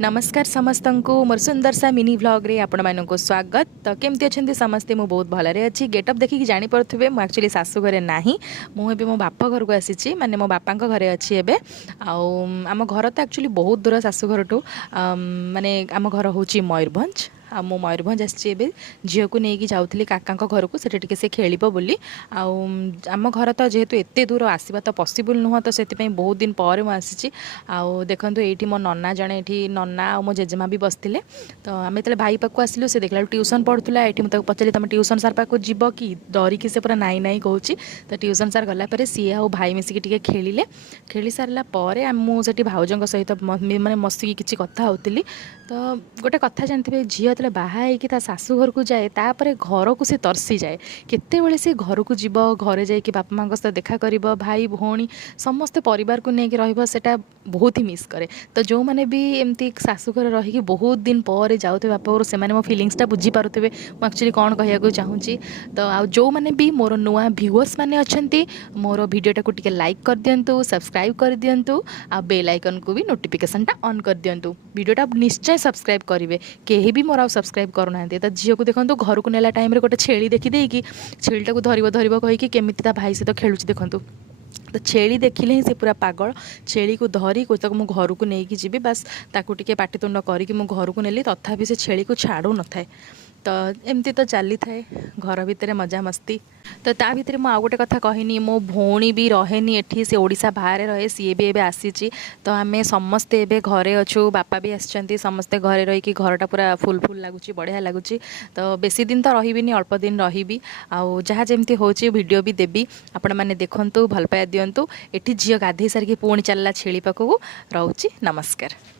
नमस्कार समस्त को मोर सुंदर सा मिनी व्लॉग रे आपण मानक स्वागत। तो केमती अच्छा समस्ते मु बहुत भलरे अच्छी गेटअप देखिक जापे मुझे एक्चुअली शाशु घरे ना मुझे मो बापा घर को आसी माने मो बापा घरे अच्छी एबे आम घर तो एक्चुअली बहुत दूर शाशु घर टू माने आम घर हूँ मयूरभंज आ मो मयूरभंज आसी झील को लेकिन जाऊँगी काका घर को से से खेल बोली आम घर तो जेहेतु एत दूर आसवा तो पॉसिबल नुह तो से बहुत दिन पर मुझे देखो ये मो नना जड़े ये नना और मो जेजेमा भी बसते तो आम जो भाई पाक आसलु से देखला ट्यूशन पढ़ुला ये मुझे पचारि तुम ट्यूशन सार पाक जीव कि डरिकी से पूरा नाई नाई कहूँ तो ट्यूशन सार गलापर सी आ भाई मिसिकी खेलिले खेली सारापर मुझे भाउजों सहित मैंने मस्तिकी किसी कथा होती तो गोटे कथा जानते झील जो बाहा होता शाशु घर को जाए तापर घर को सी तरसी जाए केतेबेले सी घर को जीव घरे जाकि बापा माँ सहित देखा कर भाई भौणी समस्ते परिवार को लेकिन रहा बहुत ही मिस करे तो जो मैंने भी एमती शाशु घर रही बहुत दिन पर जाऊे बापा घर से मो फिलिंग्सटा बुझीपारे मुझे एक्चुअली कौन कहूँ चाहूँगी तो आ जो मैंने भी मोर नुआ व्यूअर्स मैंने अच्छा मोर भिडियोटा को टिके लाइक कर दिंतु सब्सक्राइब कर दिंतु आ बेल आइकन को भी नोटिफिकेशनटा ऑन कर दिंतु वीडियोटा निश्चय सब्सक्राइब करेंगे कहीं भी मोर सब्सक्राइब करूना तो झील को देखो घर को नेला टाइम गोटे छेली देखीदे छेलीटा को धरब कहीकि केमी भाई सहित खेलुँ देखूँ तो छेली देखिले ही से पूरा पागल छेली को धरी तक मु घर को लेकिन जी बास ताकू टिके पाटितुंड करके मु घर को नेली तथापि से छेली को छाड़ू न थाए तो एमती तो चली थाए घर भितर मजा मस्ती तो ता भितर मु आउ गोटे कथा कहनी मो भौणी भी रहेनी एठी से ओडिशा बाहर रहे सी भी एबे आसीची तो आमे समस्ते एबे घरे अछु बापा भी आछंती समस्ते घरे रही कि घरटा पूरा फुल फुल लगुच बढ़िया लगुच तो बेसी दिन तो रही अल्प दिन रही आउ जहाँ जमती होची वीडियो भी देबी आपण माने देखंतु भल पाया दियंतु एठी झियो गाधे सारिकी पुणी चलला छेली पाखକୁ रहुची नमस्कार।